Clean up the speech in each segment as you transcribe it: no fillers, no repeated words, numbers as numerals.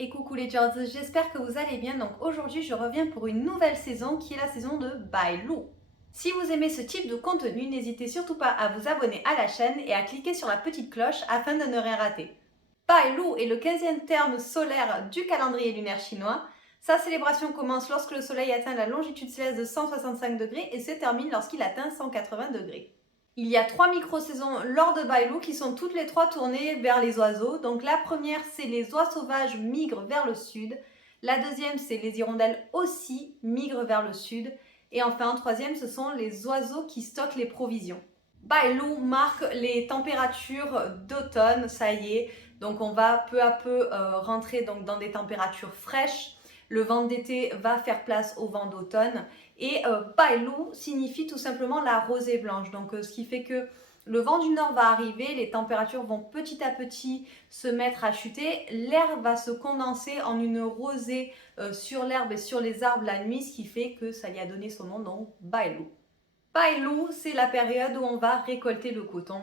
Et coucou les Georges, j'espère que vous allez bien. Donc aujourd'hui, je reviens pour une nouvelle saison qui est la saison de Bailou. Si vous aimez ce type de contenu, n'hésitez surtout pas à vous abonner à la chaîne et à cliquer sur la petite cloche afin de ne rien rater. Bailou est le 15e terme solaire du calendrier lunaire chinois. Sa célébration commence lorsque le soleil atteint la longitude céleste de 165 degrés et se termine lorsqu'il atteint 180 degrés. Il y a 3 micro-saisons lors de Bailou qui sont toutes les 3 tournées vers les oiseaux. Donc la première, c'est les oies sauvages migrent vers le sud. La deuxième, c'est les hirondelles aussi migrent vers le sud. Et enfin, en troisième, ce sont les oiseaux qui stockent les provisions. Bailou marque les températures d'automne, ça y est. Donc on va peu à peu rentrer donc dans des températures fraîches. Le vent d'été va faire place au vent d'automne. Et Bailou signifie tout simplement la rosée blanche. Donc ce qui fait que le vent du nord va arriver, les températures vont petit à petit se mettre à chuter, l'air va se condenser en une rosée sur l'herbe et sur les arbres la nuit, ce qui fait que ça lui a donné son nom, donc Bailou. Bailou, c'est la période où on va récolter le coton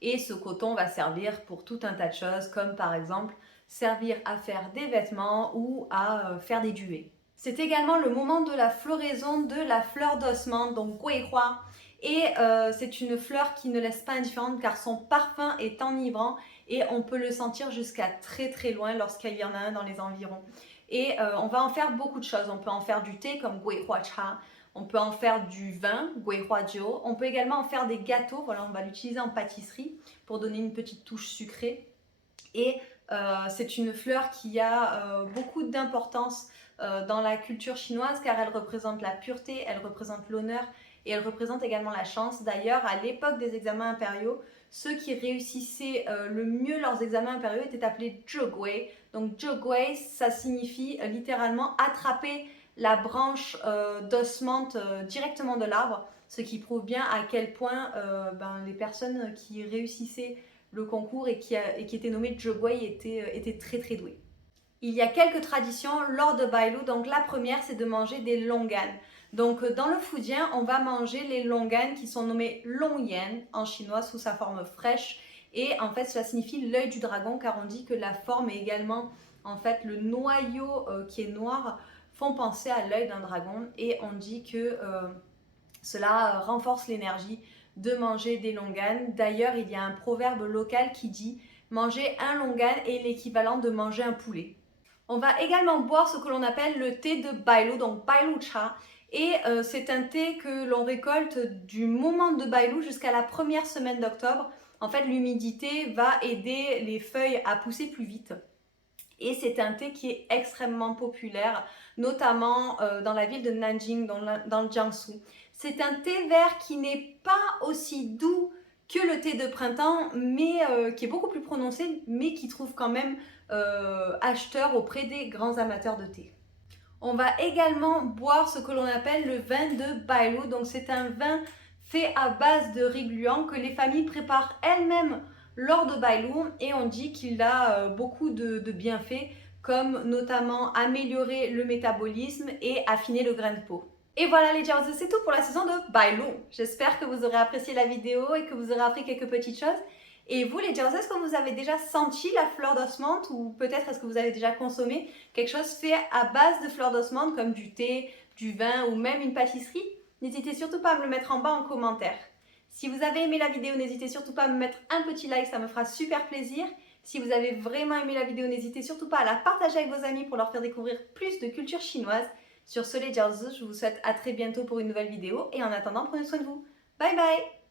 et ce coton va servir pour tout un tas de choses comme par exemple servir à faire des vêtements ou à faire des duets. C'est également le moment de la floraison de la fleur d'osman, donc guihua. Et c'est une fleur qui ne laisse pas indifférente car son parfum est enivrant et on peut le sentir jusqu'à très très loin lorsqu'il y en a un dans les environs. Et on va en faire beaucoup de choses. On peut en faire du thé comme guihua cha, on peut en faire du vin, guihua jiu. On peut également en faire des gâteaux. Voilà, on va l'utiliser en pâtisserie pour donner une petite touche sucrée. Et c'est une fleur qui a beaucoup d'importance dans la culture chinoise car elle représente la pureté, elle représente l'honneur et elle représente également la chance. D'ailleurs, à l'époque des examens impériaux, ceux qui réussissaient le mieux leurs examens impériaux étaient appelés zhegui. Donc zhegui, ça signifie littéralement attraper la branche d'osmante directement de l'arbre, ce qui prouve bien à quel point les personnes qui réussissaient le concours et qui était nommé Zhegui était très très doué. Il y a quelques traditions lors de Bailou. Donc la première, c'est de manger des longan. Donc dans le Fujian, on va manger les longan qui sont nommés longyan en chinois sous sa forme fraîche. Et en fait, cela signifie l'œil du dragon car on dit que la forme et également en fait le noyau qui est noir font penser à l'œil d'un dragon. Et on dit que cela renforce l'énergie de manger des longan. D'ailleurs, il y a un proverbe local qui dit « Manger un longan est l'équivalent de manger un poulet ». On va également boire ce que l'on appelle le thé de Bailou, donc Bailou Cha. Et c'est un thé que l'on récolte du moment de Bailou jusqu'à la première semaine d'octobre. En fait, l'humidité va aider les feuilles à pousser plus vite. Et c'est un thé qui est extrêmement populaire, notamment dans la ville de Nanjing, dans le Jiangsu. C'est un thé vert qui n'est pas aussi doux que le thé de printemps, mais qui est beaucoup plus prononcé, mais qui trouve quand même acheteur auprès des grands amateurs de thé. On va également boire ce que l'on appelle le vin de Bailou. Donc c'est un vin fait à base de riz gluant que les familles préparent elles-mêmes lors de Bailou et on dit qu'il a beaucoup de bienfaits comme notamment améliorer le métabolisme et affiner le grain de peau. Et voilà les Georges, c'est tout pour la saison de Bailou. J'espère que vous aurez apprécié la vidéo et que vous aurez appris quelques petites choses. Et vous les Georges, est-ce que vous avez déjà senti la fleur d'osmante ou peut-être est-ce que vous avez déjà consommé quelque chose fait à base de fleur d'osmante comme du thé, du vin ou même une pâtisserie? N'hésitez surtout pas à me le mettre en bas en commentaire. Si vous avez aimé la vidéo, n'hésitez surtout pas à me mettre un petit like, ça me fera super plaisir. Si vous avez vraiment aimé la vidéo, n'hésitez surtout pas à la partager avec vos amis pour leur faire découvrir plus de culture chinoise. Sur ce les Georges, je vous souhaite à très bientôt pour une nouvelle vidéo et en attendant, prenez soin de vous. Bye bye!